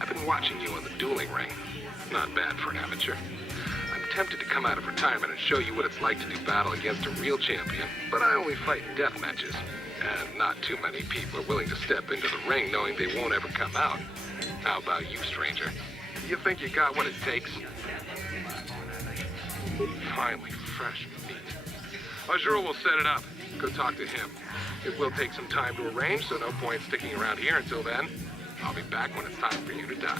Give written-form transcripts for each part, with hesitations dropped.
I've been watching you on the dueling ring. Not bad for an amateur. I'm tempted to come out of retirement and show you what it's like to do battle against a real champion, but I only fight in death matches. And not too many people are willing to step into the ring knowing they won't ever come out. How about you, stranger? You think you got what it takes? Finally, fresh meat. Azure will set it up. Go talk to him. It will take some time to arrange, so no point sticking around here until then. I'll be back when it's time for you to die.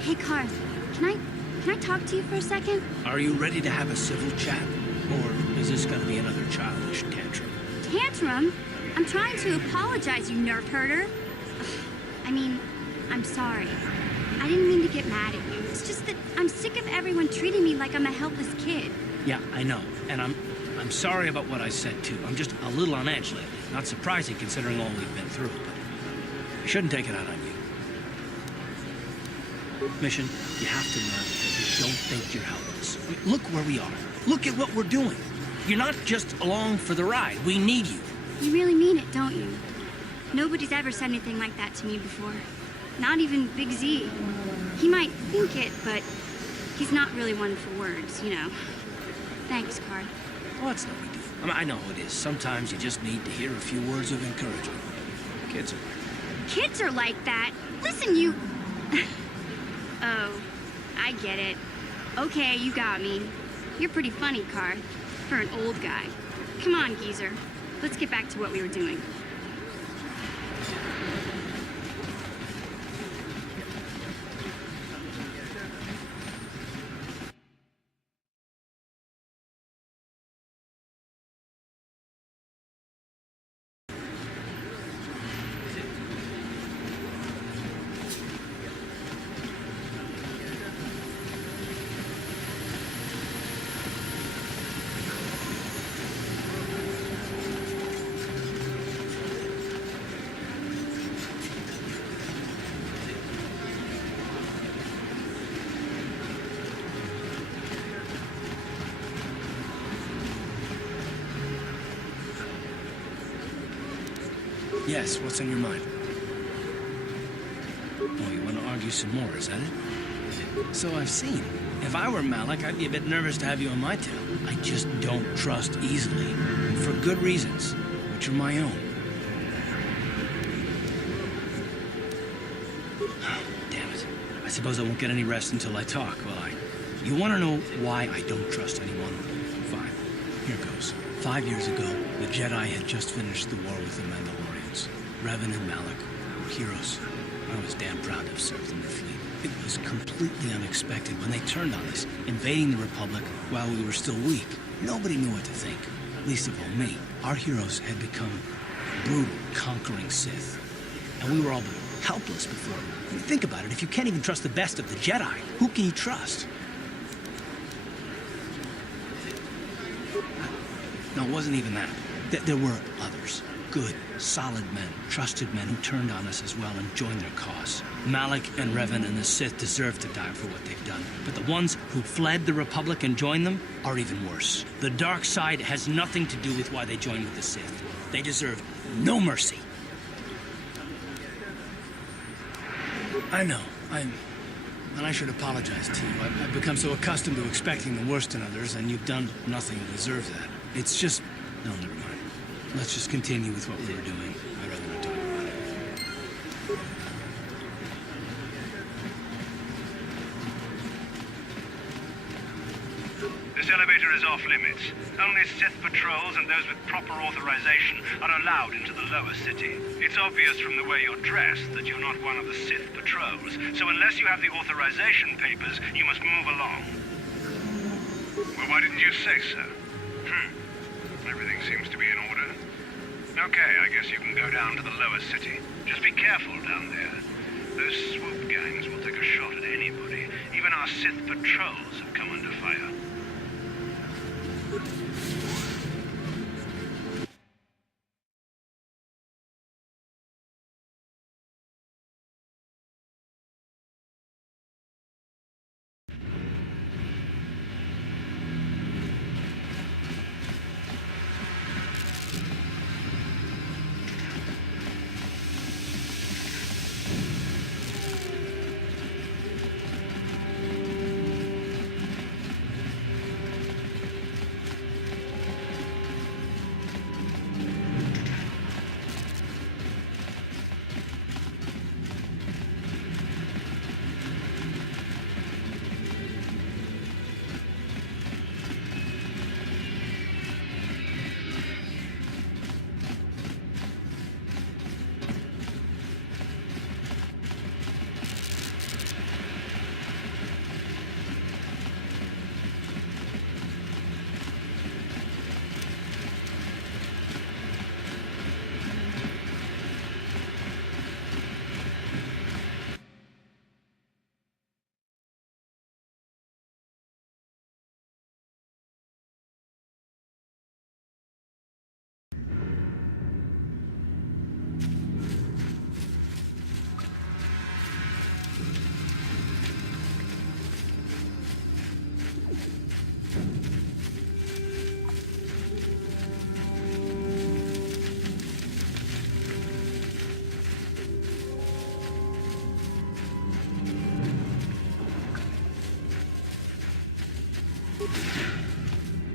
Hey, Carl, can I talk to you for a second? Are you ready to have a civil chat? Or is this gonna be another childish tantrum? Tantrum? I'm trying to apologize, you nerve herder. I mean, I'm sorry. I didn't mean to get mad at you. It's just that I'm sick of everyone treating me like I'm a helpless kid. Yeah, I know. And I'm sorry about what I said, too. I'm just a little on edge lately. Not surprising considering all we've been through, but I shouldn't take it out on you. Mission, you have to learn that you don't think you're helpless. I mean, look where we are. Look at what we're doing. You're not just along for the ride. We need you. You really mean it, don't you? Nobody's ever said anything like that to me before. Not even Big Z. He might think it, but he's not really one for words, you know. Thanks, Carl. Well, that's no big deal. I mean, I know it is. Sometimes you just need to hear a few words of encouragement. Kids are... Kids are like that. Listen, you... Oh, I get it. Okay, you got me. You're pretty funny, Carl, for an old guy. Come on, geezer. Let's get back to what we were doing. Yes, what's on your mind? Oh, you want to argue some more, is that it? So I've seen. If I were Malik, I'd be a bit nervous to have you on my tail. I just don't trust easily, for good reasons, which are my own. Oh, damn it. I suppose I won't get any rest until I talk, will I? You want to know why I don't trust anyone? Fine. Here goes. 5 years ago, the Jedi had just finished the war with the Mandalorians. Revan and Malik were heroes. I was damn proud to have served in their fleet. It was completely unexpected when they turned on us, invading the Republic while we were still weak. Nobody knew what to think, least of all me. Our heroes had become brutal, conquering Sith. And we were all but helpless before. I mean, think about it, if you can't even trust the best of the Jedi, who can you trust? No, it wasn't even that. There were others. Good, solid men, trusted men who turned on us as well and joined their cause. Malik and Revan and the Sith deserve to die for what they've done. But the ones who fled the Republic and joined them are even worse. The dark side has nothing to do with why they joined with the Sith. They deserve no mercy. I know. And I should apologize to you. I've become so accustomed to expecting the worst in others, and you've done nothing to deserve that. It's just... No, never mind. Let's just continue with what we were doing. I'd rather not talk about it. This elevator sector is off limits. Only Sith patrols and those with proper authorization are allowed into the lower city. It's obvious from the way you're dressed that you're not one of the Sith patrols, so unless you have the authorization papers, you must move along. Well, why didn't you say so? Everything seems to be in order. Okay, I guess you can go down to the lower city. Just be careful down there. Those swoop gangs will take a shot at anybody. Even our Sith patrols have come under fire.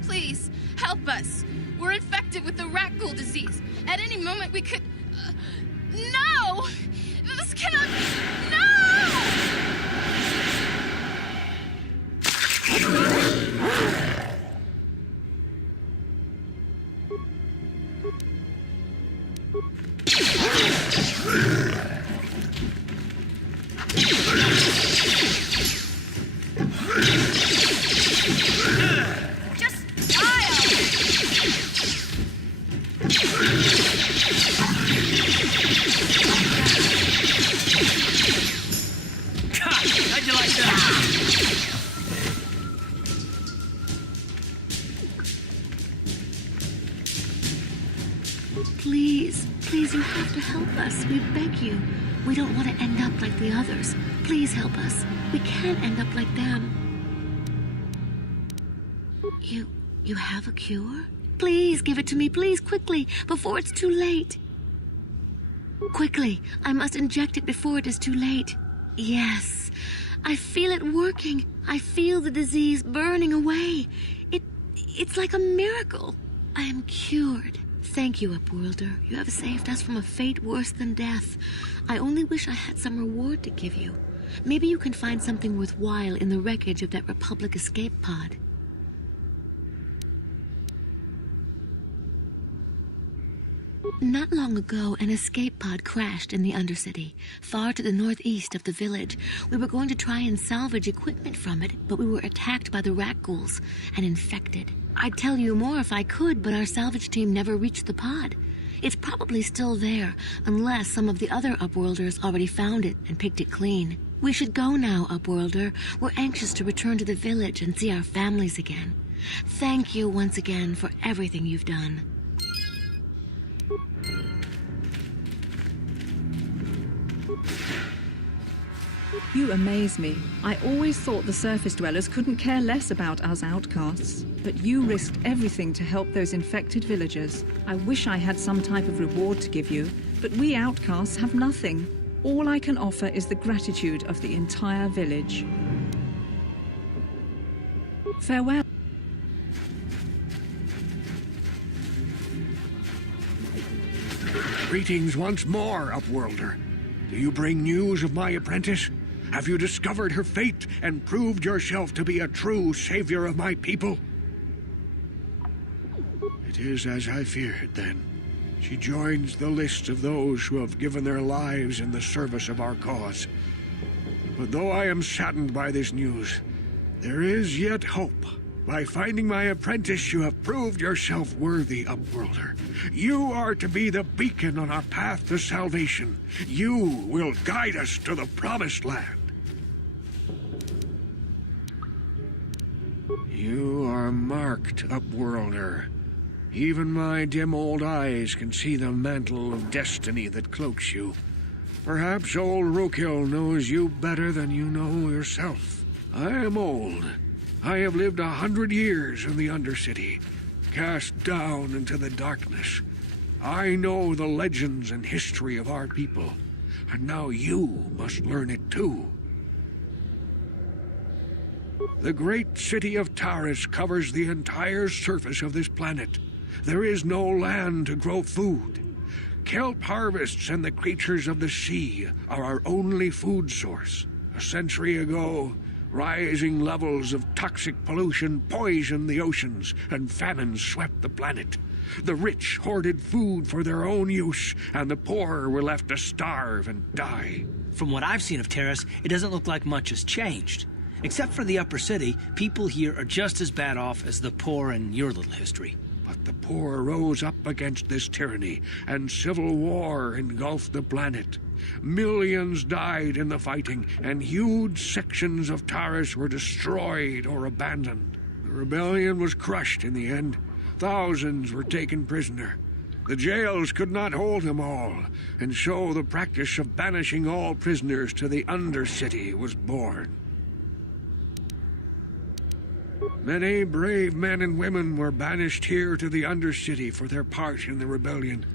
Please, help us. We're infected with the rat ghoul disease. At any moment we could... no! This cannot... No! How'd you like that? Please, please, you have to help us. We beg you. We don't want to end up like the others. Please help us. We can't end up like them. You have a cure? Please give it to me, please, quickly, before it's too late. Quickly, I must inject it before it is too late. Yes, I feel it working. I feel the disease burning away. It's like a miracle. I am cured. Thank you, Upworlder. You have saved us from a fate worse than death. I only wish I had some reward to give you. Maybe you can find something worthwhile in the wreckage of that Republic escape pod. Not long ago, an escape pod crashed in the Undercity, far to the northeast of the village. We were going to try and salvage equipment from it, but we were attacked by the rat ghouls and infected. I'd tell you more if I could, but our salvage team never reached the pod. It's probably still there, unless some of the other Upworlders already found it and picked it clean. We should go now, Upworlder. We're anxious to return to the village and see our families again. Thank you once again for everything you've done. You amaze me. I always thought the surface dwellers couldn't care less about us outcasts. But you risked everything to help those infected villagers. I wish I had some type of reward to give you, but we outcasts have nothing. All I can offer is the gratitude of the entire village. Farewell. Greetings once more, Upworlder. Do you bring news of my apprentice? Have you discovered her fate and proved yourself to be a true savior of my people? It is as I feared, then. She joins the list of those who have given their lives in the service of our cause. But though I am saddened by this news, there is yet hope. By finding my apprentice, you have proved yourself worthy, Upworlder. You are to be the beacon on our path to salvation. You will guide us to the Promised Land. You are marked, Upworlder. Even my dim old eyes can see the mantle of destiny that cloaks you. Perhaps old Rookhill knows you better than you know yourself. I am old. I have lived 100 years in the Undercity, cast down into the darkness. I know the legends and history of our people, and now you must learn it too. The great city of Taris covers the entire surface of this planet. There is no land to grow food. Kelp harvests and the creatures of the sea are our only food source. A century ago, rising levels of toxic pollution poisoned the oceans, and famine swept the planet. The rich hoarded food for their own use, and the poor were left to starve and die. From what I've seen of Taris, it doesn't look like much has changed. Except for the upper city, people here are just as bad off as the poor in your little history. But the poor rose up against this tyranny, and civil war engulfed the planet. Millions died in the fighting, and huge sections of Taris were destroyed or abandoned. The rebellion was crushed in the end. Thousands were taken prisoner. The jails could not hold them all, and so the practice of banishing all prisoners to the Undercity was born. Many brave men and women were banished here to the Undercity for their part in the rebellion.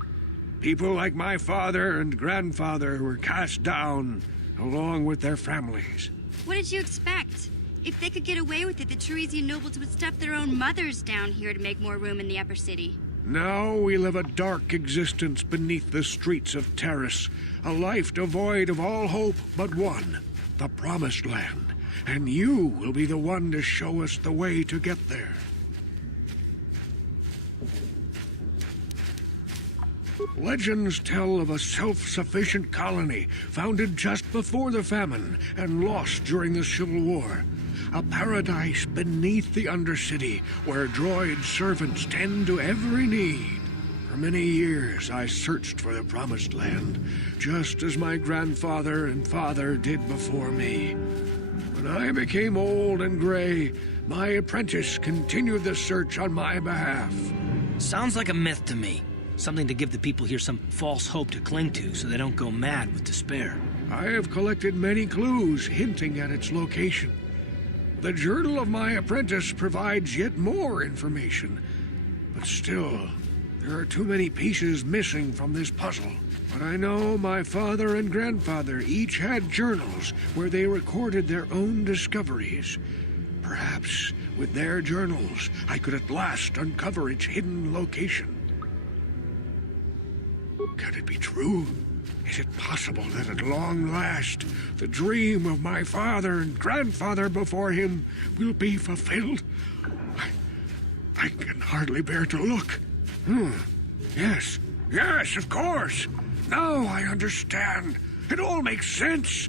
People like my father and grandfather were cast down, along with their families. What did you expect? If they could get away with it, the Teresian nobles would stuff their own mothers down here to make more room in the upper city. Now we live a dark existence beneath the streets of Taris, a life devoid of all hope but one, the Promised Land. And you will be the one to show us the way to get there. Legends tell of a self-sufficient colony founded just before the famine and lost during the Civil War. A paradise beneath the Undercity where droid servants tend to every need. For many years I searched for the Promised Land, just as my grandfather and father did before me. When I became old and gray, my apprentice continued the search on my behalf. Sounds like a myth to me. Something to give the people here some false hope to cling to so they don't go mad with despair. I have collected many clues hinting at its location. The journal of my apprentice provides yet more information. But still, there are too many pieces missing from this puzzle. But I know my father and grandfather each had journals where they recorded their own discoveries. Perhaps with their journals, I could at last uncover its hidden location. Can it be true? Is it possible that at long last, the dream of my father and grandfather before him will be fulfilled? I can hardly bear to look. Yes, of course. Now I understand. It all makes sense.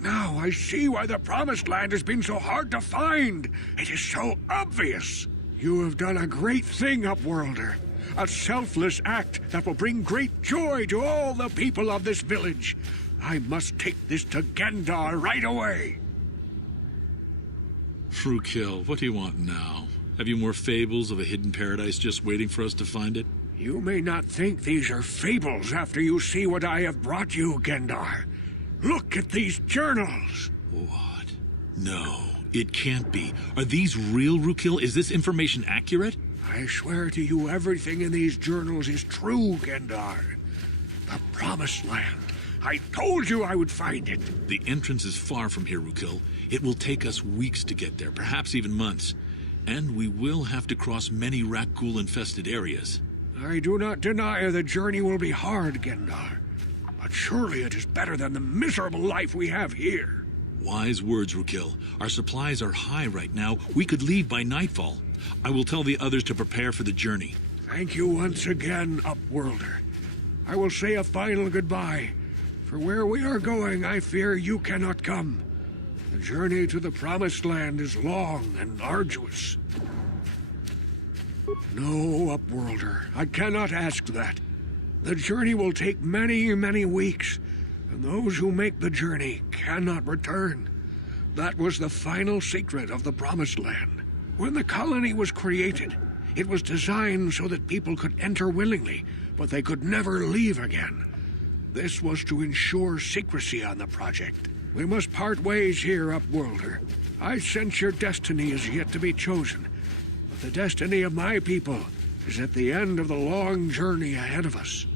Now I see why the Promised Land has been so hard to find. It is so obvious. You have done a great thing, Upworlder. A selfless act that will bring great joy to all the people of this village. I must take this to Gendar right away. Rookhill, what do you want now? Have you more fables of a hidden paradise just waiting for us to find it? You may not think these are fables after you see what I have brought you, Gendar. Look at these journals. What? No, it can't be. Are these real, Rookhill? Is this information accurate? I swear to you everything in these journals is true, Gendar. The Promised Land. I told you I would find it. The entrance is far from here, Rookhill. It will take us weeks to get there, perhaps even months. And we will have to cross many Rakghoul-infested areas. I do not deny the journey will be hard, Gendar. But surely it is better than the miserable life we have here. Wise words, Rookhill. Our supplies are high right now. We could leave by nightfall. I will tell the others to prepare for the journey. Thank you once again, Upworlder. I will say a final goodbye. For where we are going, I fear you cannot come. The journey to the Promised Land is long and arduous. No, Upworlder, I cannot ask that. The journey will take many, many weeks, and those who make the journey cannot return. That was the final secret of the Promised Land. When the colony was created, it was designed so that people could enter willingly, but they could never leave again. This was to ensure secrecy on the project. We must part ways here, Upworlder. I sense your destiny is yet to be chosen, but the destiny of my people is at the end of the long journey ahead of us.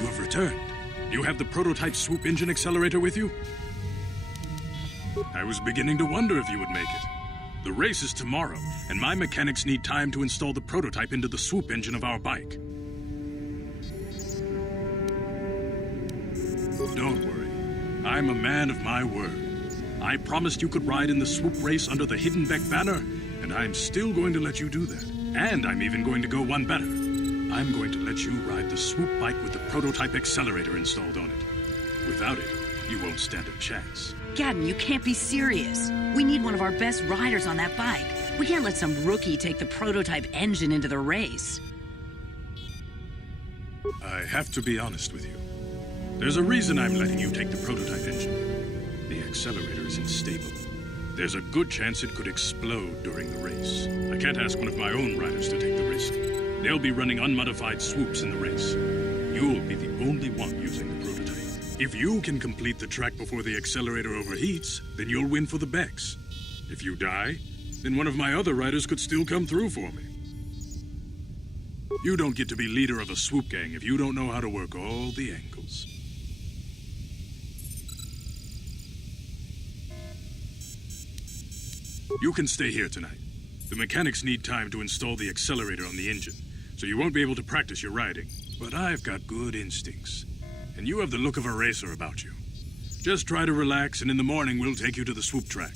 You have returned. You have the prototype swoop engine accelerator with you? I was beginning to wonder if you would make it. The race is tomorrow, and my mechanics need time to install the prototype into the swoop engine of our bike. Don't worry. I'm a man of my word. I promised you could ride in the swoop race under the Hiddenbeck banner, and I'm still going to let you do that. And I'm even going to go one better. I'm going to let you ride the swoop bike with the prototype accelerator installed on it. Without it, you won't stand a chance. Gadden, you can't be serious. We need one of our best riders on that bike. We can't let some rookie take the prototype engine into the race. I have to be honest with you. There's a reason I'm letting you take the prototype engine. The accelerator is unstable. There's a good chance it could explode during the race. I can't ask one of my own riders to take the risk. They'll be running unmodified swoops in the race. You'll be the only one using the prototype. If you can complete the track before the accelerator overheats, then you'll win for the Becks. If you die, then one of my other riders could still come through for me. You don't get to be leader of a swoop gang if you don't know how to work all the angles. You can stay here tonight. The mechanics need time to install the accelerator on the engine, so you won't be able to practice your riding. But I've got good instincts, and you have the look of a racer about you. Just try to relax, and in the morning we'll take you to the swoop track.